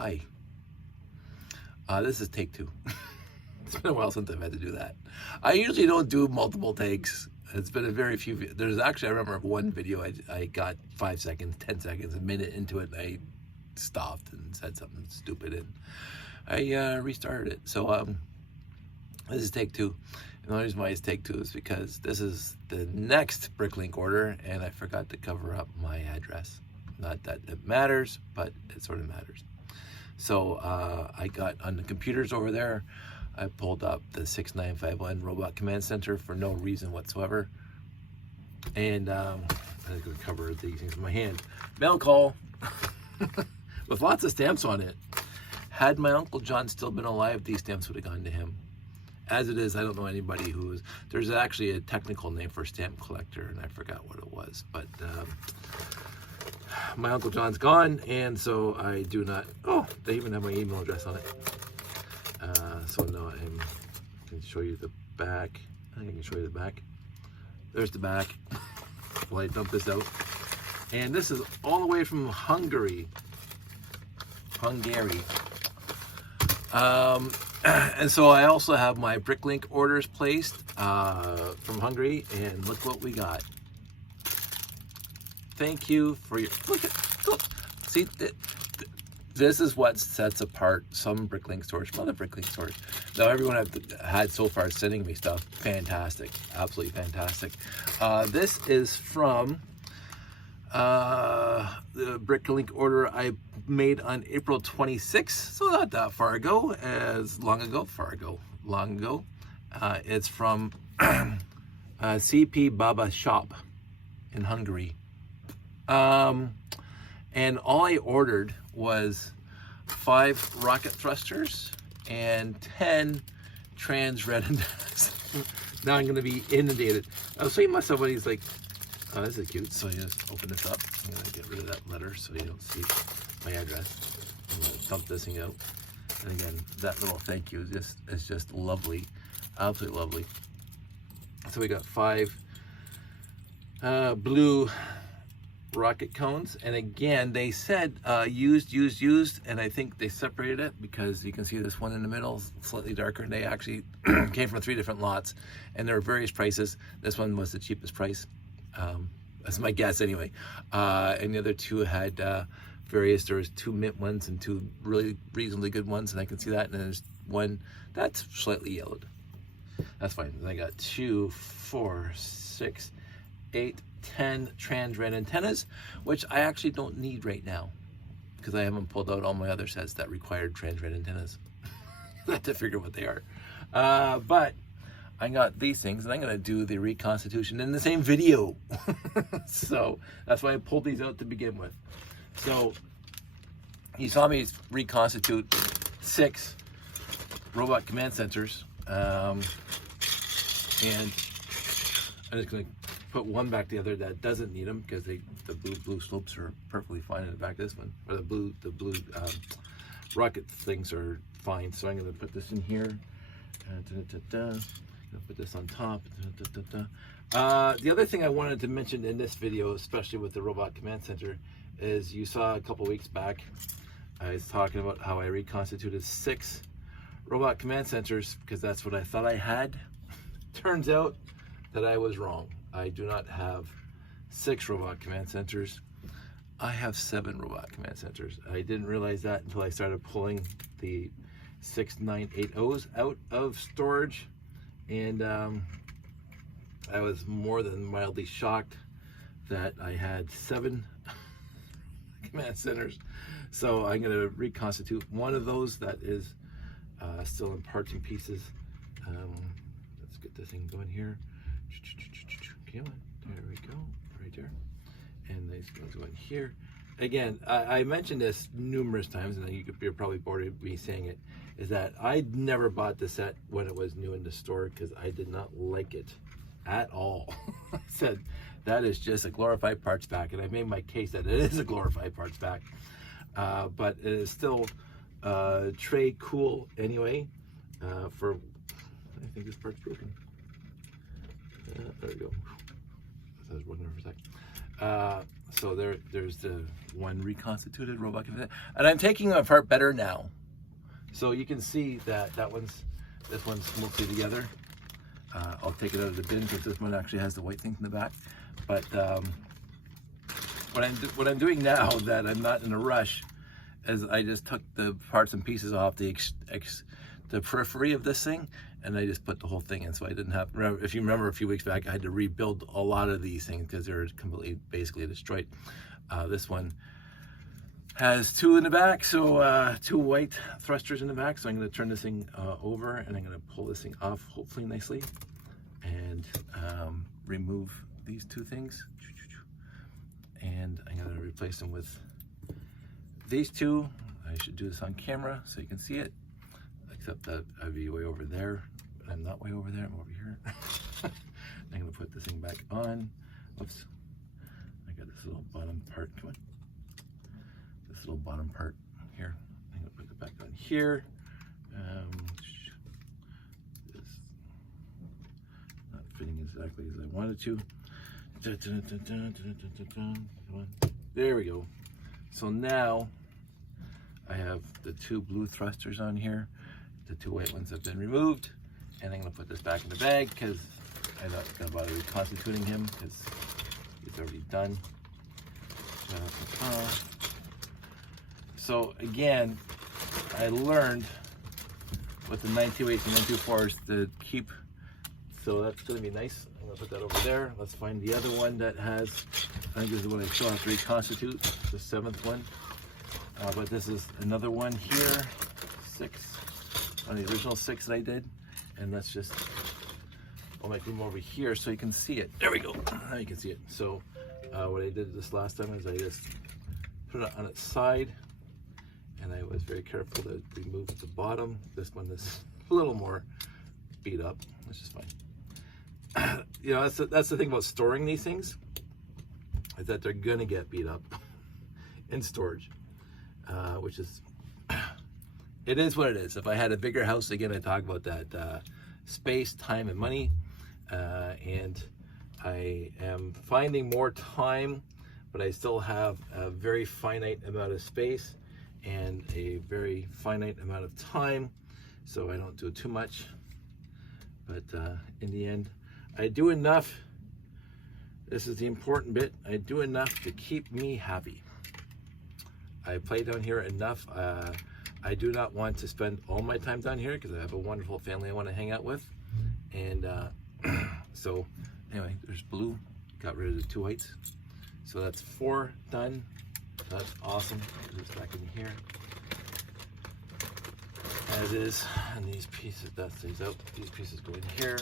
Hi. This is take 2. It's been a while since I've had to do that. I usually don't do multiple takes. It's been a very few. There's actually, I remember one video I got 5 seconds, 10 seconds, a minute into it, and I stopped and said something stupid, and I restarted it. So this is take 2. And the only reason why it's take 2 is because this is the next Bricklink order, and I forgot to cover up my address. Not that it matters, but it sort of matters. So I got on the computers over there, I pulled up the 6951 Robot Command Center for no reason whatsoever. And I'm going to cover these things with my hand. Mail call with lots of stamps on it. Had my Uncle John still been alive, these stamps would have gone to him. As it is, I don't know anybody who's, there's actually a technical name for a stamp collector, and I forgot what it was, but my Uncle John's gone, and so I do not, oh, they even have my email address on it. So now I can show you the back. I think I can show you the back. There's the back while I dump this out. And this is all the way from Hungary. And so I also have my Bricklink orders placed from Hungary, and look what we got. Thank you for your, look. See, this is what sets apart some Bricklink stores from other Bricklink stores. Now, everyone I've had so far sending me stuff, fantastic, absolutely fantastic. This is from the Bricklink order I made on April 26th, so not that far ago, long ago. It's from CP Baba Shop in Hungary. And all I ordered was 5 rocket thrusters and 10 trans red antennas. Now I'm going to be inundated. I was saying to myself when he's like, oh, this is cute. So I just open this up. I'm going to get rid of that letter so you don't see my address. I'm going to dump this thing out. And again, that little thank you is just lovely. Absolutely lovely. So we got 5 blue rocket cones, and again they said used, and I think they separated it because you can see this one in the middle slightly darker, and they actually came from 3 different lots, and there are various prices. This one was the cheapest price, that's my guess anyway, and the other 2 had various, there was 2 mint ones and 2 really reasonably good ones, and I can see that, and then there's one that's slightly yellowed. That's fine. And I got 2, 4, 6, 8, 10 trans red antennas, which I actually don't need right now because I haven't pulled out all my other sets that required trans red antennas. I have to figure what they are. But I got these things, and I'm going to do the reconstitution in the same video. So that's why I pulled these out to begin with. So you saw me reconstitute 6 robot command centers, and I'm just going to put one back together that doesn't need them because the blue slopes are perfectly fine in the back of this one, or the blue rocket things are fine. So I'm going to put this in here. I'm going to put this on top. The other thing I wanted to mention in this video, especially with the Robot Command Center, is you saw a couple weeks back I was talking about how I reconstituted 6 Robot Command Centers because that's what I thought I had. Turns out that I was wrong. I do not have 6 Robot Command Centers. I have 7 Robot Command Centers. I didn't realize that until I started pulling the 6980s out of storage, and I was more than mildly shocked that I had 7 command centers. So I'm going to reconstitute one of those that is still in parts and pieces. Let's get this thing going here. Come on, there we go, right there. And these ones go in here. Again, I mentioned this numerous times, and you're probably bored of me saying it, is that I never bought the set when it was new in the store because I did not like it at all. I said, that is just a glorified parts pack, and I made my case that it is a glorified parts pack. But it is still tray cool anyway. For, I think this part's broken. There we go. I was wondering for a sec. So there's the one reconstituted robot, and I'm taking them apart better now. So you can see that this one's mostly together. I'll take it out of the bin because this one actually has the white things in the back. But what I'm doing now that I'm not in a rush is I just took the parts and pieces off the periphery of this thing, and I just put the whole thing in. So I didn't have, if you remember a few weeks back, I had to rebuild a lot of these things because they're completely, basically destroyed. This one has two in the back, so two white thrusters in the back. So I'm going to turn this thing over, and I'm going to pull this thing off, hopefully nicely, and remove these two things. And I'm going to replace them with these two. I should do this on camera so you can see it, except that I'd be way over there. I'm not way over there, I'm over here. I'm going to put this thing back on. Whoops. I got this little bottom part. Come on. This little bottom part here. I'm going to put it back on here. It's not fitting exactly as I wanted to. Come on. There we go. So now I have the two blue thrusters on here. The two white ones have been removed, and I'm going to put this back in the bag because I'm not going to bother reconstituting him because he's already done. So again, I learned with the 928s and 924s to keep, so that's going to be nice. I'm going to put that over there. Let's find the other one that has, I think this is what I still have to reconstitute, the 7th one. But this is another one here, 6, on the original 6 that I did. And let's just, I'll make them over here so you can see it. There we go, now you can see it. So what I did this last time is I just put it on its side, and I was very careful to remove the bottom. This one is a little more beat up, which is fine. You know, that's the thing about storing these things, is that they're gonna get beat up in storage, which is, it is what it is. If I had a bigger house, again, I talk about that space, time, and money, and I am finding more time, but I still have a very finite amount of space and a very finite amount of time, so I don't do too much. But in the end, I do enough. This is the important bit. I do enough to keep me happy. I play down here enough. I do not want to spend all my time down here because I have a wonderful family I want to hang out with. And so anyway, there's blue. Got rid of the two whites. So that's 4 done. That's awesome. Put this back in here. As is. And these pieces, that stays out. These pieces go in here.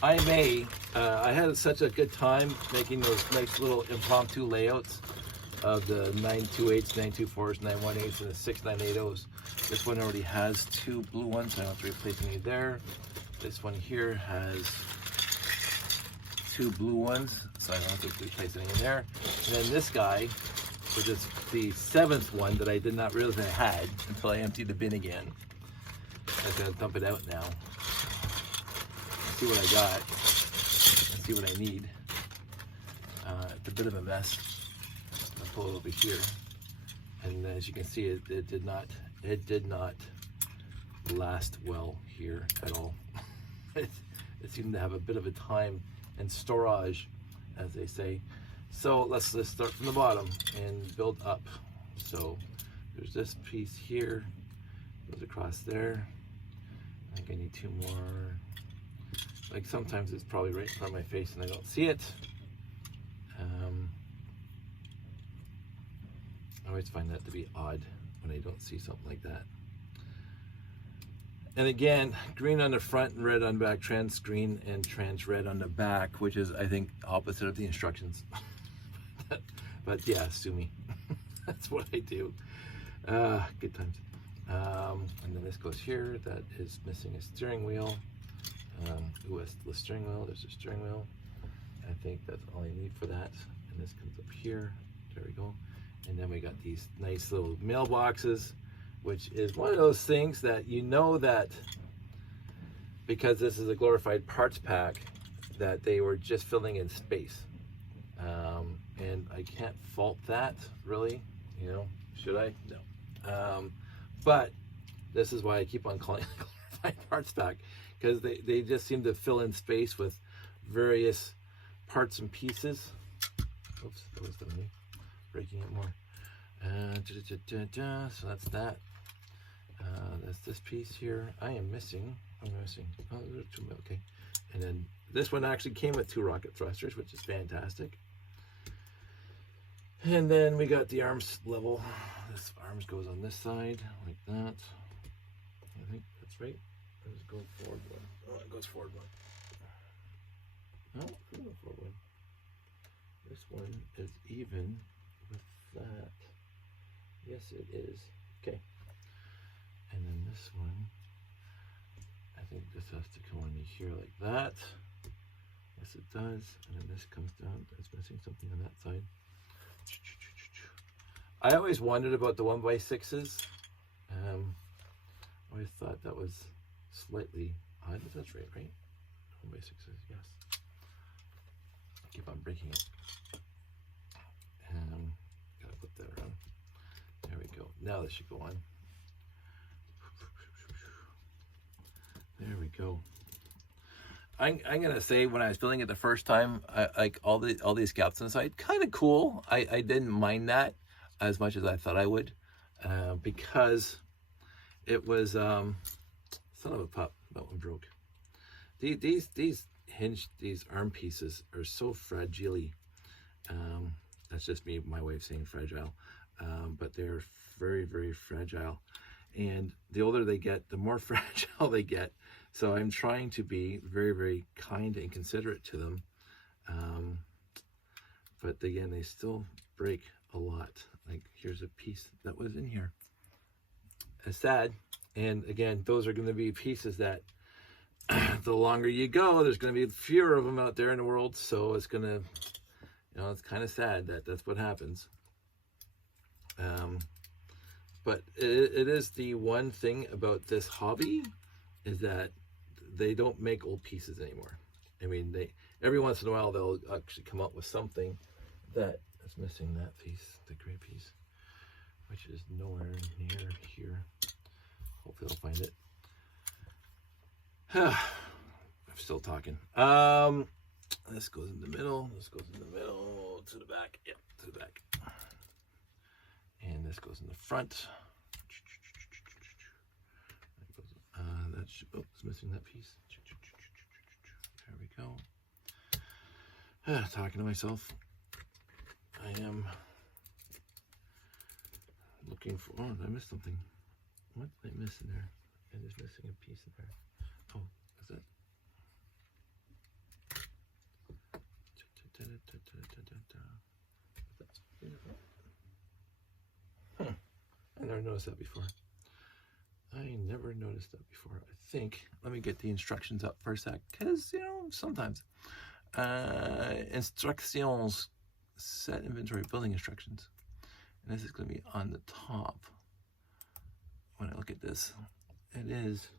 I had such a good time making those nice little impromptu layouts of the 928s, 924s, 918s, and the 6980s. This one already has 2 blue ones, so I don't have to replace any there. This one here has 2 blue ones, so I don't have to replace any in there. And then this guy, which is the 7th one that I did not realize I had until I emptied the bin again. I'm gonna dump it out now. See what I got, and see what I need. It's a bit of a mess. I'll pull it over here, and as you can see, it did not last well here at all. It seemed to have a bit of a time and storage, as they say. So let's start from the bottom and build up. So there's this piece here, goes across there. I think I need 2 more. Like sometimes it's probably right in front of my face and I don't see it. I always find that to be odd when I don't see something like that. And again, green on the front and red on the back, trans green and trans red on the back, which is, I think, opposite of the instructions. But yeah, sue me. That's what I do. Good times. And then this goes here. That is missing a steering wheel. Ooh, the steering wheel, there's a steering wheel. I think that's all I need for that. And this comes up here, there we go. And then we got these nice little mailboxes, which is one of those things that you know that because this is a glorified parts pack, that they were just filling in space. And I can't fault that, really. You know, should I? No. But this is why I keep on calling clarified parts back, because they just seem to fill in space with various parts and pieces. Oops, that was me breaking it more. So that's that. That's this piece here. I'm missing. Oh, there's two. Okay. And then this one actually came with 2 rocket thrusters, which is fantastic. And then we got the arms level. This arms goes on this side like that. I think that's right. Let's go forward one. Oh, it goes forward one. No, it goes forward one. This one is even with that. Yes, it is. Okay. And then this one, I think this has to come on here like that. Yes, it does. And then this comes down. It's missing something on that side. I always wondered about the 1x6s. I always thought that was slightly odd. That's right, right? 1x6s, yes. I keep on breaking it. Gotta put that around. There we go. Now this should go on. There we go. I'm gonna say, when I was building it the first time, I like all these gaps inside, kind of cool. I didn't mind that as much as I thought I would, because it was son of a pup. That one broke. These arm pieces are so fragile. That's just me, my way of saying fragile. But they're very, very fragile. And the older they get, the more fragile they get. So I'm trying to be very, very kind and considerate to them. But again, they still break a lot. Like, here's a piece that was in here. It's sad. And again, those are going to be pieces that the longer you go, there's going to be fewer of them out there in the world. So it's going to, you know, it's kind of sad that that's what happens. But it is the one thing about this hobby, is that they don't make old pieces anymore. I mean, every once in a while they'll actually come up with something that is missing that piece, the gray piece, which is nowhere near here. Hopefully I'll find it. I'm still talking. This goes in the middle. This goes in the middle to the back. Yep, to the back. And this goes in the front. Oh, it's missing that piece. There we go. Talking to myself. I am looking for. Oh, I missed something. What did I miss in there? I'm just missing a piece in there. Oh, is that? I never noticed that before. I think, let me get the instructions up for a sec, because, you know, sometimes. Instructions, set inventory building instructions. And this is going to be on the top. When I look at this, it is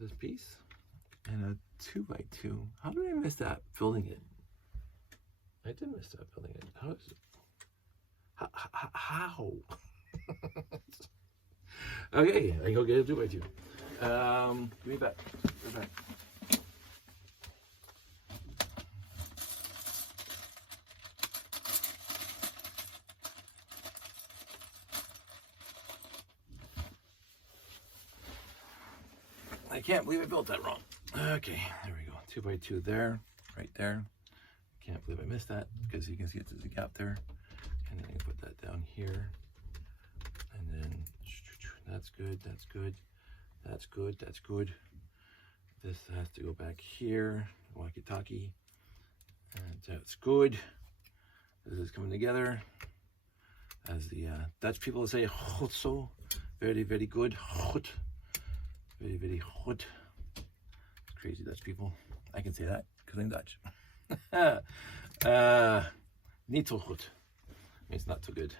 this piece and a 2x2. How did I miss that building it? I did miss that building it. How is it? How? Okay, I go get a 2x2. Give me back. Give me back. I can't believe I built that wrong. Okay, there we go. 2x2 there, right there. Can't believe I missed that, because you can see there's a gap there. And then I put that down here. And then that's good, that's good, that's good, that's good. This has to go back here, walkie-talkie. And that's good. This is coming together. As the Dutch people say, goed zo. Very, very good. Goed. Very, very goed. Crazy Dutch people. I can say that because I'm Dutch. Niet zo goed. It's not so good.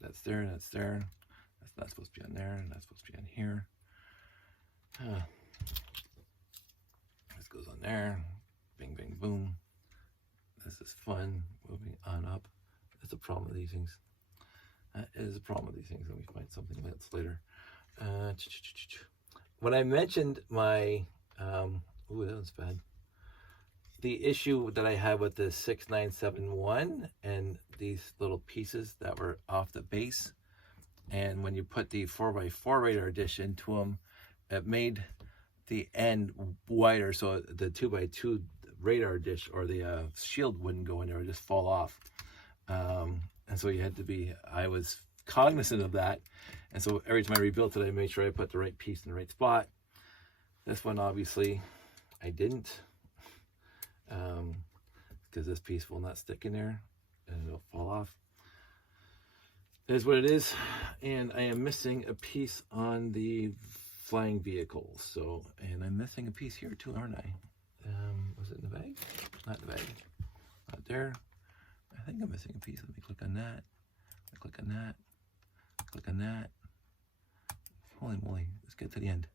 That's there, that's there. That's not supposed to be on there, and that's supposed to be on here. goes on there. Bing, bing, boom. This is fun. Moving on up. That's a problem with these things. That is a problem with these things. Let me find something else later. When I mentioned my, ooh, that was bad. The issue that I had with the 6971 and these little pieces that were off the base, and when you put the 4x4 radar dish into them, it made the end wider, so the 2x2 radar dish or the shield wouldn't go in there, it would just fall off. And so you had to be, I was cognizant of that, and so every time I rebuilt it, I made sure I put the right piece in the right spot. This one, obviously, I didn't, because this piece will not stick in there, and it'll fall off. It is what it is, and I am missing a piece on the flying vehicle, so, and I'm missing a piece here too, aren't I? Was it in the bag? Not in the bag. Not there. I think I'm missing a piece. Let me click on that. Click on that. Click on that. Holy moly. Let's get to the end.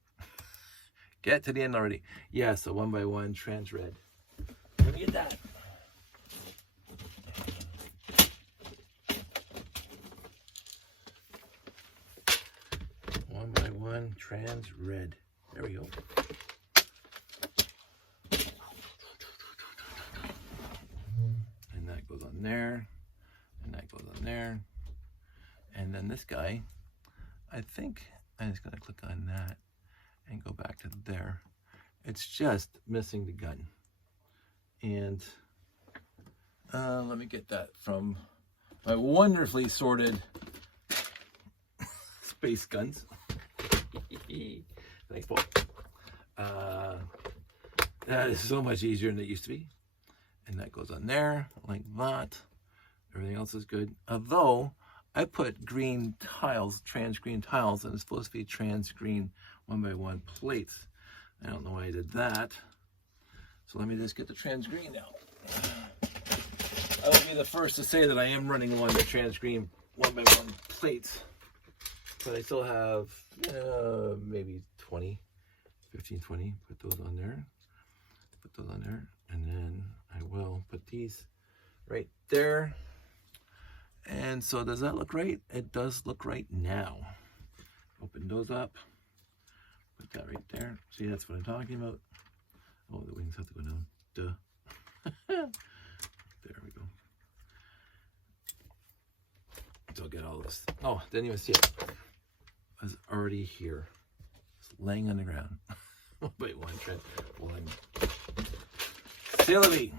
Get to the end already. Yeah, so 1x1 trans red. Let me get that. 1x1 trans red. There we go. And that goes on there, and that goes on there, and then this guy, I think I'm just gonna click on that and go back to there. It's just missing the gun, and let me get that from my wonderfully sorted space guns. Thanks, Paul. That is so much easier than it used to be. And that goes on there, like that. Everything else is good. Although, I put green tiles, trans green tiles, and it's supposed to be trans green 1x1 plates. I don't know why I did that. So let me just get the trans green now. I will be the first to say that I am running on the trans green 1x1 plates. But I still have maybe 20, 15, 20. Put those on there. Put those on there. And then I will put these right there. And so does that look right? It does look right now. Open those up. Put that right there. See, that's what I'm talking about. Oh, the wings have to go down. Duh. There we go. So I'll get all this. Oh, didn't even see it. I was already here. It's laying on the ground. Wait, one trend. One. Silly.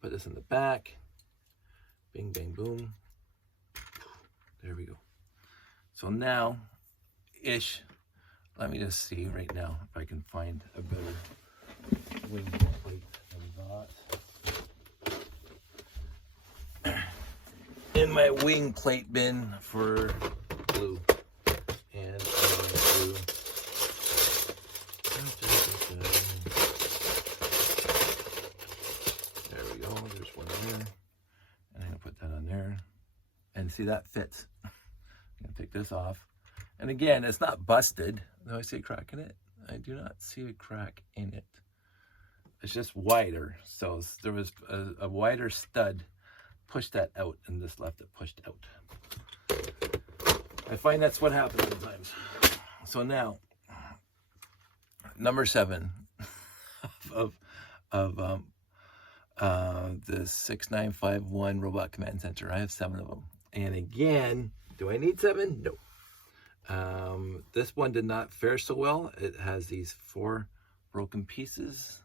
Put this in the back. Bing, bang, boom. There we go. So now, let me just see right now if I can find a better wing plate than that. In my wing plate bin for blue. And blue. There we go. There's one there. And I'm going to put that on there. And see, that fits. I'm going to take this off. And again, it's not busted. Do I see a crack in it? I do not see a crack in it. It's just wider. So there was a wider stud. Pushed that out, and this left it pushed out. I find that's what happens sometimes. So now, number 7 of the 6951 Robot Command Center. I have 7 of them. And again, do I need 7? No. This one did not fare so well. It has these 4 broken pieces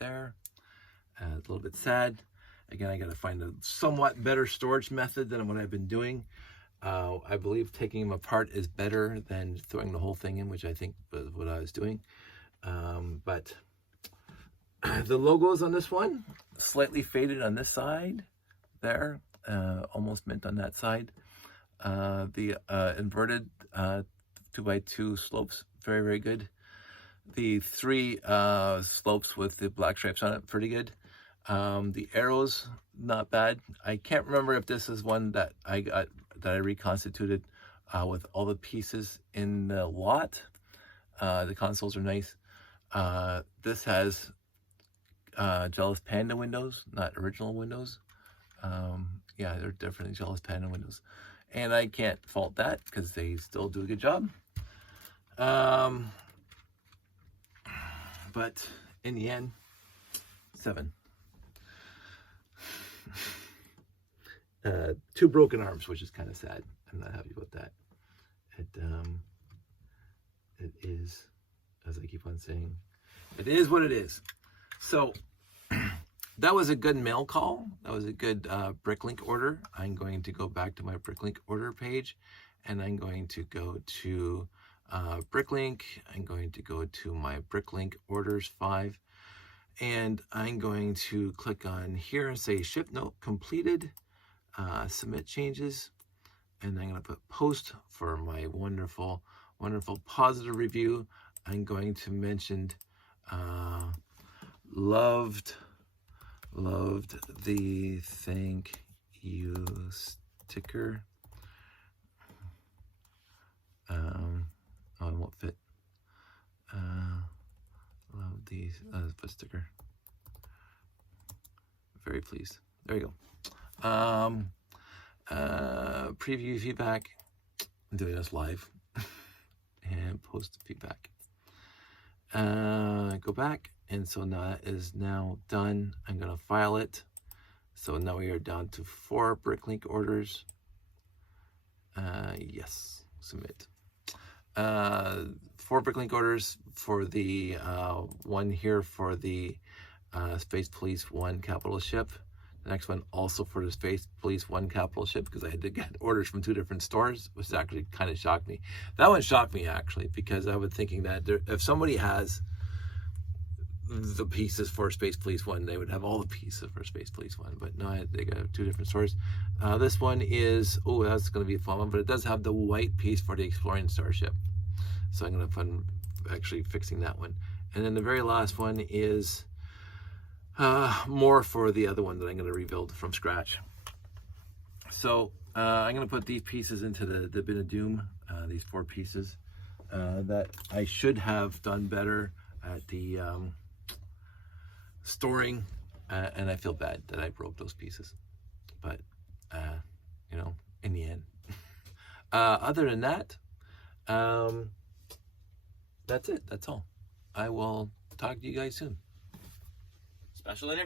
there. A little bit sad. Again, I got to find a somewhat better storage method than what I've been doing. I believe taking them apart is better than throwing the whole thing in, which I think was what I was doing. But the logos on this one, slightly faded on this side there, almost mint on that side. The inverted 2x2 slopes, very, very good. The 3 slopes with the black stripes on it, pretty good. The arrows, not bad. I can't remember if this is one that I got, that I reconstituted with all the pieces in the lot. The consoles are nice. This has Jealous Panda windows, not original windows. Yeah, they're definitely Jealous Panda windows. And I can't fault that because they still do a good job. But in the end, 7. 2 broken arms, which is kind of sad. I'm not happy about that. It is, as I keep on saying, it is what it is. So that was a good mail call. That was a good Bricklink order. I'm going to go back to my Bricklink order page, and I'm going to go to Bricklink. I'm going to go to my Bricklink orders 5, and I'm going to click on here and say ship note completed, submit changes, and I'm going to put post for my wonderful, wonderful positive review. I'm going to mention loved the thank you sticker. Oh, it won't fit. Love these put sticker. Very pleased. There you go. Preview feedback. I'm doing this live. And post feedback. Go back, and so now that is now done. I'm gonna file it. So now we are down to 4 Bricklink orders. Yes, submit. 4 Bricklink orders for the one here for the Space Police 1 capital ship. The next one also for the Space Police 1 capital ship, because I had to get orders from 2 different stores, which actually kind of shocked me. That one shocked me actually, because I was thinking that if somebody has the pieces for Space Police 1, they would have all the pieces for Space Police 1, but no, they got 2 different stores. This one is, oh, that's going to be a fun one, but it does have the white piece for the Exploring Starship. So I'm going to fun actually fixing that one. And then the very last one is more for the other one that I'm going to rebuild from scratch. So I'm going to put these pieces into the bin of doom, these 4 pieces that I should have done better at the storing, and I feel bad that I broke those pieces, but you know, in the end. Other than that, that's it. That's all. I will talk to you guys soon. Special interview.